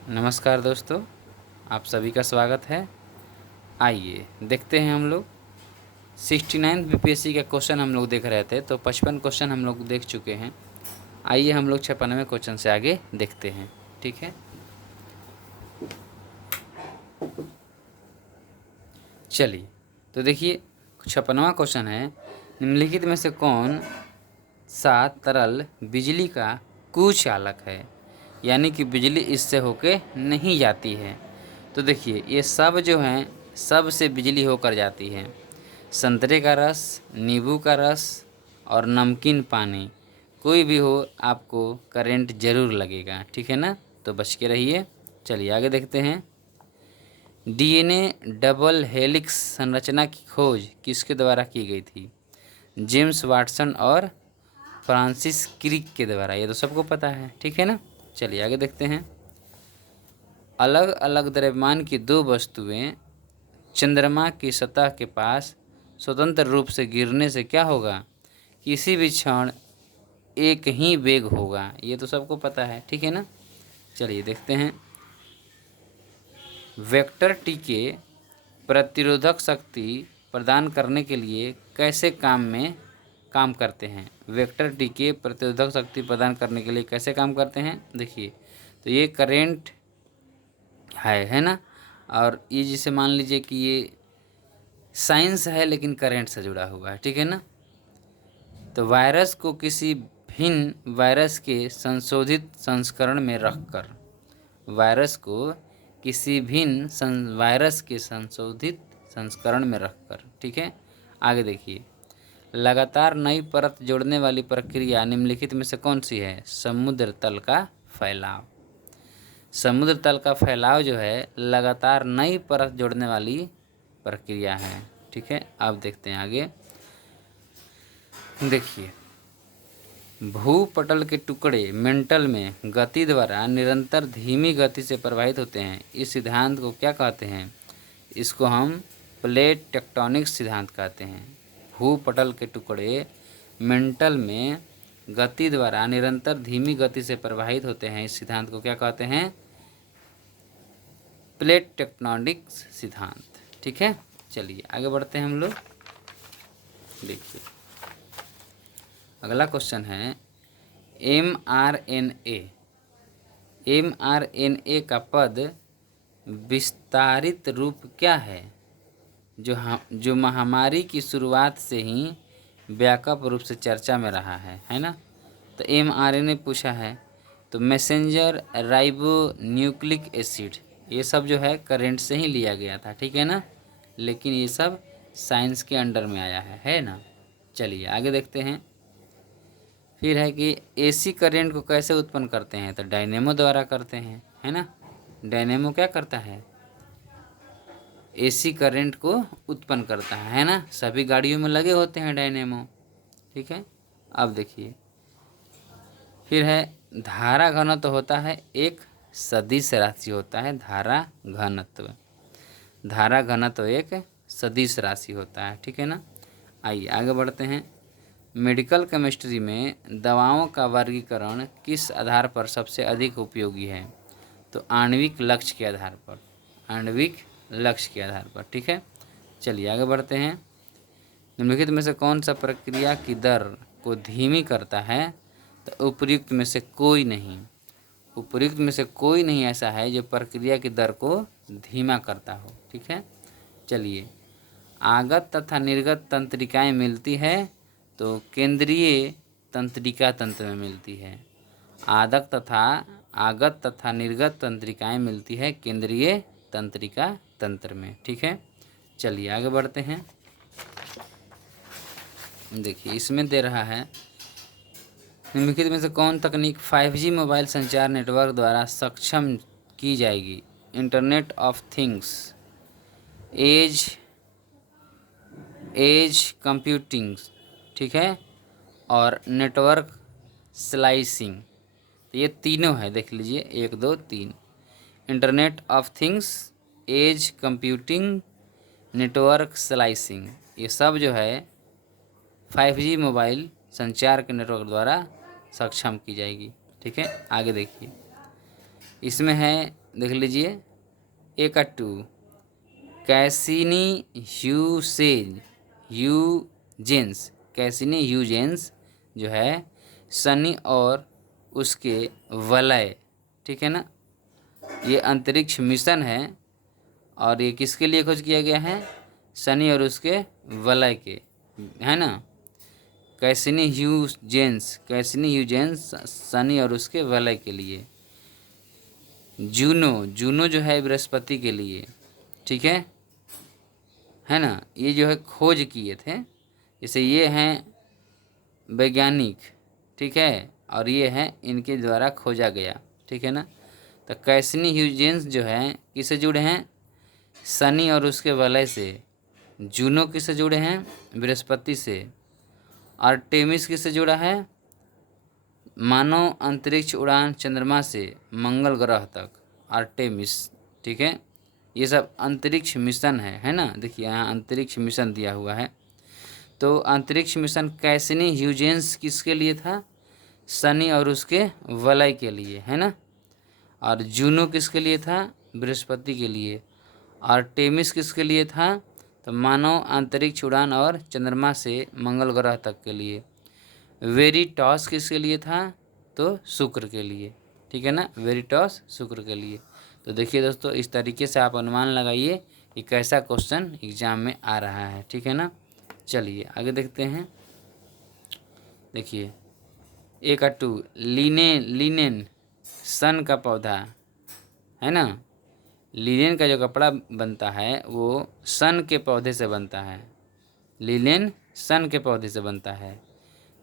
नमस्कार दोस्तों, आप सभी का स्वागत है। आइए देखते हैं हम लोग 69 बीपीएससी का क्वेश्चन हम लोग देख रहे थे, तो 55 क्वेश्चन हम लोग देख चुके हैं। आइए हम लोग 96वें क्वेश्चन से आगे देखते हैं। ठीक है, चलिए तो देखिए 56वां क्वेश्चन है, निम्नलिखित में से कौन सा तरल बिजली का कुचालक है, यानी कि बिजली इससे होके नहीं जाती है। तो देखिए ये सब जो हैं सब से बिजली होकर जाती है। संतरे का रस, नींबू का रस और नमकीन पानी, कोई भी हो आपको करंट ज़रूर लगेगा। ठीक है ना, तो बच के रहिए। चलिए आगे देखते हैं। डीएनए डबल हेलिक्स संरचना की खोज किसके द्वारा की गई थी? जेम्स वाटसन और फ्रांसिस क्रिक के द्वारा। ये तो सबको पता है, ठीक है ना। चलिए आगे देखते हैं। अलग अलग द्रव्यमान की दो वस्तुएं चंद्रमा की सतह के पास स्वतंत्र रूप से गिरने से क्या होगा? किसी भी क्षण एक ही वेग होगा। ये तो सबको पता है, ठीक है ना। चलिए देखते हैं। वेक्टर टी के प्रतिरोधक शक्ति प्रदान करने के लिए कैसे काम करते हैं? वेक्टर टी के प्रतिरोधक शक्ति प्रदान करने के लिए कैसे काम करते हैं? देखिए तो ये करेंट है ना। और ये जिसे मान लीजिए कि ये साइंस है लेकिन करंट से जुड़ा हुआ है, ठीक है ना। तो वायरस को किसी भिन्न वायरस के संशोधित संस्करण में रखकर, वायरस को किसी भिन्न वायरस के संशोधित संस्करण में रखकर, ठीक है। आगे देखिए, लगातार नई परत जोड़ने वाली प्रक्रिया निम्नलिखित में से कौन सी है? समुद्र तल का फैलाव। समुद्र तल का फैलाव जो है लगातार नई परत जोड़ने वाली प्रक्रिया है, ठीक है। अब देखते हैं आगे। देखिए, भूपटल के टुकड़े मेंटल में गति द्वारा निरंतर धीमी गति से प्रवाहित होते हैं। इस सिद्धांत को क्या कहते हैं? इसको हम प्लेट टेक्टोनिक्स सिद्धांत कहते हैं। भूपटल के टुकड़े मेंटल में गति द्वारा निरंतर धीमी गति से प्रवाहित होते हैं। इस सिद्धांत को क्या कहते हैं? प्लेट टेक्टोनिक्स सिद्धांत, ठीक है। चलिए आगे बढ़ते हैं हम लोग। देखिए अगला क्वेश्चन है, mRNA का पद विस्तारित रूप क्या है, जो महामारी की शुरुआत से ही व्यापक रूप से चर्चा में रहा है ना। तो mRNA पूछा है, तो मैसेंजर राइबो न्यूक्लिक एसिड, ये सब जो है करंट से ही लिया गया था, ठीक है ना। लेकिन ये सब साइंस के अंडर में आया है ना। चलिए आगे देखते हैं। फिर है कि एसी करंट को कैसे उत्पन्न करते हैं? तो डायनेमो द्वारा करते हैं, है ना। डायनेमो क्या करता है? एसी करंट को उत्पन्न करता है ना। सभी गाड़ियों में लगे होते हैं डायनेमो, ठीक है। अब देखिए, फिर है धारा घनत्व होता है एक सदिश राशि होता है। धारा घनत्व एक सदिश राशि होता है, ठीक है ना। आइए आगे बढ़ते हैं। मेडिकल केमिस्ट्री में दवाओं का वर्गीकरण किस आधार पर सबसे अधिक उपयोगी है? तो आणविक लक्ष्य के आधार पर, ठीक है। चलिए आगे बढ़ते हैं। निम्नलिखित में से कौन सा प्रक्रिया की दर को धीमी करता है? तो उपर्युक्त में से कोई नहीं ऐसा है जो प्रक्रिया की दर को धीमा करता हो, ठीक है। चलिए, आगत तथा निर्गत तंत्रिकाएं मिलती है तो केंद्रीय तंत्रिका तंत्र में मिलती है। आगत तथा निर्गत तंत्रिकाएं मिलती है केंद्रीय तंत्रिका तंत्र में, ठीक है। चलिए आगे बढ़ते हैं। देखिए इसमें दे रहा है, निम्नलिखित में से कौन तकनीक 5G मोबाइल संचार नेटवर्क द्वारा सक्षम की जाएगी? Internet of things, edge computing, ठीक है, और नेटवर्क स्लाइसिंग। तो ये तीनों है, देख लीजिए 1 2 3। Internet of things, edge computing, network slicing, ये सब जो है 5G मोबाइल संचार के नेटवर्क द्वारा सक्षम की जाएगी, ठीक है। आगे देखिए, इसमें है, देख लीजिए, ए का 2 कैसिनी ह्यूजेंस, कैसिनी ह्यूजेंस जो है शनि और उसके वलय, ठीक है ना, ये अंतरिक्ष मिशन है और ये किसके लिए खोज किया गया है? शनि और उसके वलय के, है ना। कैसिनी ह्यूजेंस शनि और उसके वलय के लिए। जूनो जो है बृहस्पति के लिए, ठीक है ना। ये जो है खोज किए थे, जैसे ये हैं वैज्ञानिक, ठीक है, और ये है इनके द्वारा खोजा गया, ठीक है ना। तो कैसिनी ह्यूजेंस जो है किससे जुड़े हैं? शनि और उसके वलय से। जूनो किससे जुड़े हैं? बृहस्पति से। आर्टेमिस किससे जुड़ा है? मानव अंतरिक्ष उड़ान चंद्रमा से मंगल ग्रह तक, आर्टेमिस, ठीक है। ये सब अंतरिक्ष मिशन है ना। देखिए यहाँ अंतरिक्ष मिशन दिया हुआ है। तो अंतरिक्ष मिशन कैसिनी ह्यूजेंस किसके लिए था? शनि और उसके वलय के लिए, है ना। और जूनो किसके लिए था? बृहस्पति के लिए। आर्टेमिस किसके लिए था? तो मानव अंतरिक्ष उड़ान और चंद्रमा से मंगल ग्रह तक के लिए। वेरिटॉस किसके लिए था? तो शुक्र के लिए, ठीक है ना। वेरिटॉस शुक्र के लिए। तो देखिए दोस्तों, इस तरीके से आप अनुमान लगाइए कि कैसा क्वेश्चन एग्जाम में आ रहा है, ठीक है ना। चलिए आगे देखते हैं। देखिए ए का 2 लिनेन सन का पौधा, है ना। लिनेन का जो कपड़ा बनता है वो सन के पौधे से बनता है। लिनेन सन के पौधे से बनता है।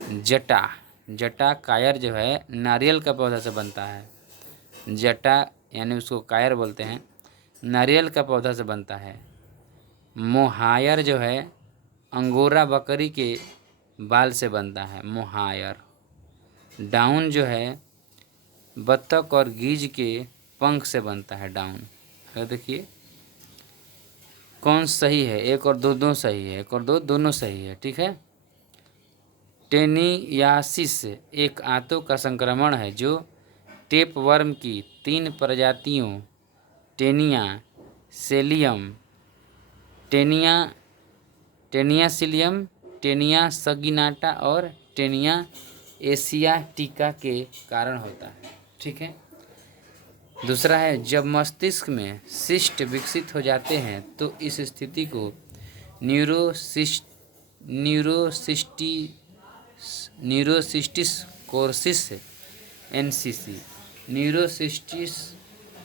जटा कायर जो है नारियल का पौधा से बनता है। जटा यानी उसको कायर बोलते हैं, नारियल का पौधा से बनता है। मोहायर जो है अंगोरा बकरी के बाल से बनता है, मोहायर। डाउन जो है बत्तख और गीज के पंख से बनता है, डाउन। देखिए कौन सही है? एक और दो दो सही है, एक और दो दोनों सही है, ठीक है। टेनियासिस एक आंतों का संक्रमण है जो टेपवर्म की 3 प्रजातियों टेनिया सेलियम, टेनियासिलियम, टेनिया सगिनाटा और टेनिया एशियाटिका के कारण होता है, ठीक है। दूसरा है जब मस्तिष्क में सिस्ट विकसित हो जाते हैं तो इस स्थिति को न्यूरोसिस्टिस कोर्सिस एनसीसी,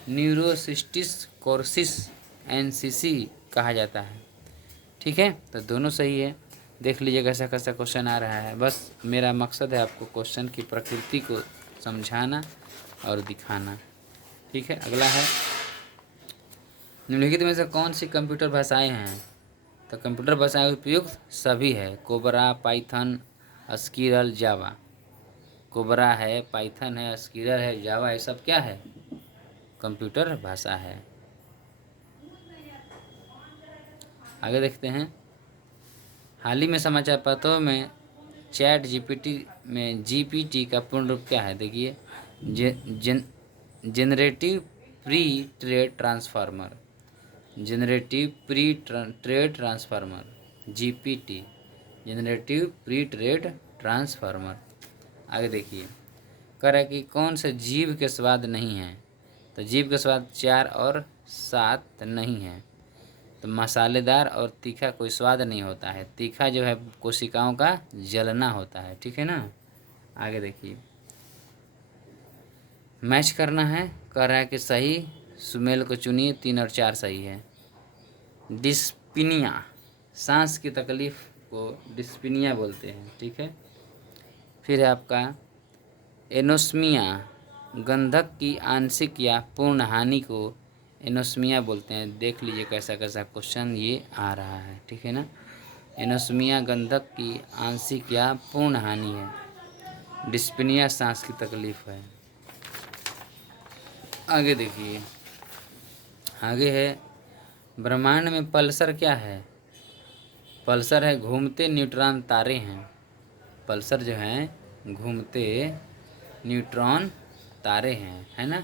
न्यूरोसिस्टिस कोर्सिस एनसीसी कहा जाता है, ठीक है। तो दोनों सही है। देख लीजिए कैसा कैसा क्वेश्चन आ रहा है। बस मेरा मकसद है आपको क्वेश्चन की प्रकृति को समझाना और दिखाना, ठीक है। अगला है निम्नलिखित में से कौन सी कंप्यूटर भाषाएं हैं? तो कंप्यूटर भाषाएं उपयुक्त सभी है, कोबरा, पाइथन, स्किरल, जावा। कोबरा है, पाइथन है, स्किरल है, जावा, ये सब क्या है? कंप्यूटर भाषा है। आगे देखते हैं। हाल ही में समाचार पत्रों में चैट जीपीटी का पूर्ण रूप क्या है? देखिए generative pre trade transformer, GPT, generative pre trade transformer. आगे देखिए कह रहा है कि कौन से जीव के स्वाद नहीं है? तो जीव के स्वाद 4 और 7 नहीं है। तो मसालेदार और तीखा कोई स्वाद नहीं होता है। तीखा जो है कोशिकाओं का जलना होता है, ठीक है ना। आगे देखिए मैच करना है, कह रहा है कि सही सुमेल को चुनिए, 3 और 4 सही है। डिस्पिनिया, सांस की तकलीफ को डिस्पिनिया बोलते हैं, ठीक है। फिर है आपका एनोस्मिया, गंधक की आंशिक या पूर्ण हानि को एनोस्मिया बोलते हैं। देख लीजिए कैसा कैसा क्वेश्चन ये आ रहा है, ठीक है ना। एनोस्मिया गंधक की आंशिक या पूर्ण हानि है। डिस्पिनिया सांस की तकलीफ है। आगे देखिए, आगे है ब्रह्मांड में पल्सर क्या है? पल्सर है घूमते न्यूट्रॉन तारे हैं। पल्सर जो हैं घूमते न्यूट्रॉन तारे हैं, है ना।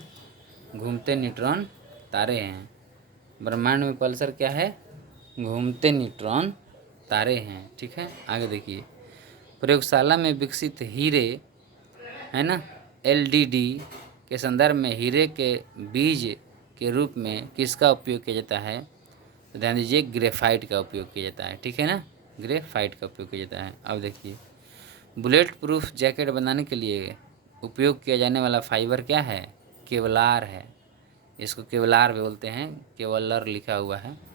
घूमते न्यूट्रॉन तारे हैं। ब्रह्मांड में पल्सर क्या है? घूमते न्यूट्रॉन तारे हैं। ठीक है, आगे देखिए। प्रयोगशाला में विकसित हीरे है ना, LDD के संदर्भ में हीरे के बीज के रूप में किसका उपयोग किया जाता है? तो ध्यान दीजिए, ग्रेफाइट का उपयोग किया जाता है। ठीक है ना, ग्रेफाइट का उपयोग किया जाता है। अब देखिए, बुलेट प्रूफ जैकेट बनाने के लिए उपयोग किया जाने वाला फाइबर क्या है? केवलार है। इसको केवलार भी बोलते हैं, केवलर लिखा हुआ है।